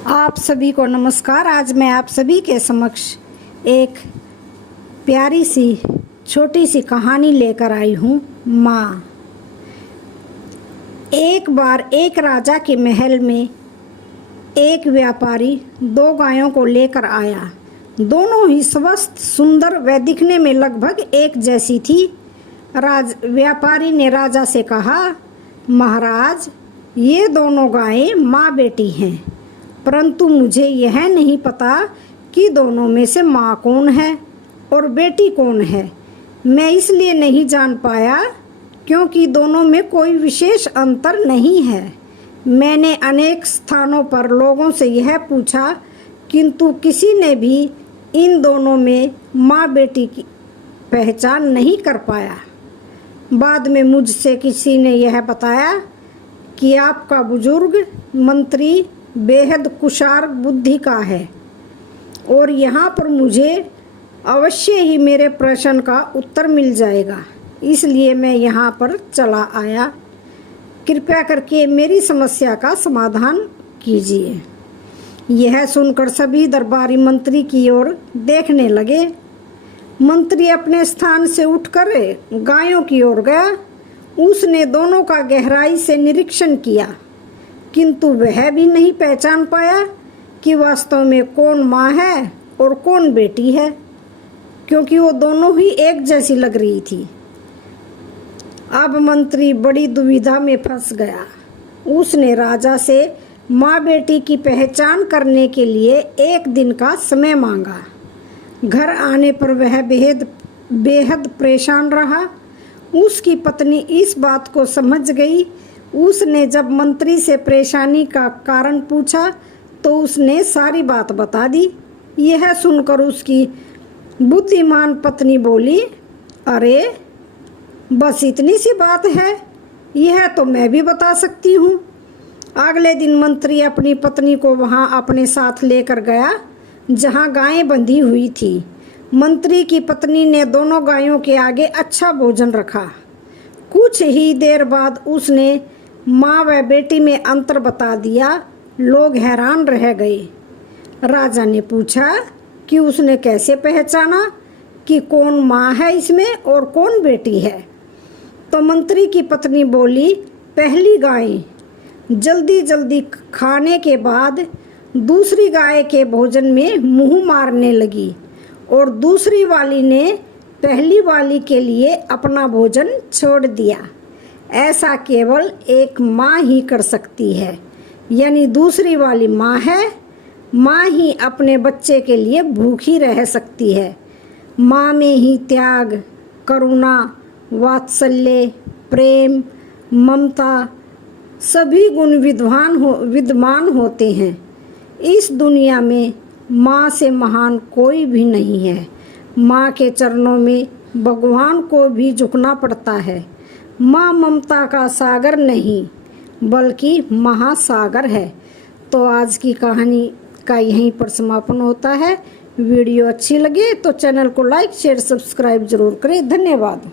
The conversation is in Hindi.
आप सभी को नमस्कार। आज मैं आप सभी के समक्ष एक प्यारी सी छोटी सी कहानी लेकर आई हूँ। माँ। एक बार एक राजा के महल में एक व्यापारी दो गायों को लेकर आया। दोनों ही स्वस्थ, सुंदर व दिखने में लगभग एक जैसी थी। व्यापारी ने राजा से कहा, महाराज, ये दोनों गायें माँ बेटी हैं, परंतु मुझे यह नहीं पता कि दोनों में से माँ कौन है और बेटी कौन है। मैं इसलिए नहीं जान पाया क्योंकि दोनों में कोई विशेष अंतर नहीं है। मैंने अनेक स्थानों पर लोगों से यह पूछा, किंतु किसी ने भी इन दोनों में माँ बेटी की पहचान नहीं कर पाया। बाद में मुझसे किसी ने यह बताया कि आपका बुजुर्ग मंत्री बेहद कुशाग्र बुद्धि का है और यहाँ पर मुझे अवश्य ही मेरे प्रश्न का उत्तर मिल जाएगा, इसलिए मैं यहाँ पर चला आया। कृपया करके मेरी समस्या का समाधान कीजिए। यह सुनकर सभी दरबारी मंत्री की ओर देखने लगे। मंत्री अपने स्थान से उठकर गायों की ओर गया। उसने दोनों का गहराई से निरीक्षण किया, किंतु वह भी नहीं पहचान पाया कि वास्तव में कौन माँ है और कौन बेटी है, क्योंकि वो दोनों ही एक जैसी लग रही थी। अब मंत्री बड़ी दुविधा में फंस गया। उसने राजा से माँ बेटी की पहचान करने के लिए एक दिन का समय मांगा। घर आने पर वह बेहद परेशान रहा। उसकी पत्नी इस बात को समझ गई। उसने जब मंत्री से परेशानी का कारण पूछा तो उसने सारी बात बता दी। यह सुनकर उसकी बुद्धिमान पत्नी बोली, अरे बस इतनी सी बात है, यह तो मैं भी बता सकती हूँ। अगले दिन मंत्री अपनी पत्नी को वहाँ अपने साथ लेकर गया जहाँ गायें बंधी हुई थी। मंत्री की पत्नी ने दोनों गायों के आगे अच्छा भोजन रखा। कुछ ही देर बाद उसने माँ व बेटी में अंतर बता दिया। लोग हैरान रह गए। राजा ने पूछा कि उसने कैसे पहचाना कि कौन माँ है इसमें और कौन बेटी है। तो मंत्री की पत्नी बोली, पहली गाय जल्दी जल्दी खाने के बाद दूसरी गाय के भोजन में मुंह मारने लगी और दूसरी वाली ने पहली वाली के लिए अपना भोजन छोड़ दिया। ऐसा केवल एक माँ ही कर सकती है, यानी दूसरी वाली माँ है। माँ ही अपने बच्चे के लिए भूखी रह सकती है। माँ में ही त्याग, करुणा, वात्सल्य, प्रेम, ममता सभी गुण विद्यमान होते हैं। इस दुनिया में माँ से महान कोई भी नहीं है। माँ के चरणों में भगवान को भी झुकना पड़ता है। माँ ममता का सागर नहीं बल्कि महासागर है। तो आज की कहानी का यहीं पर समापन होता है। वीडियो अच्छी लगे तो चैनल को लाइक, शेयर, सब्सक्राइब जरूर करें। धन्यवाद।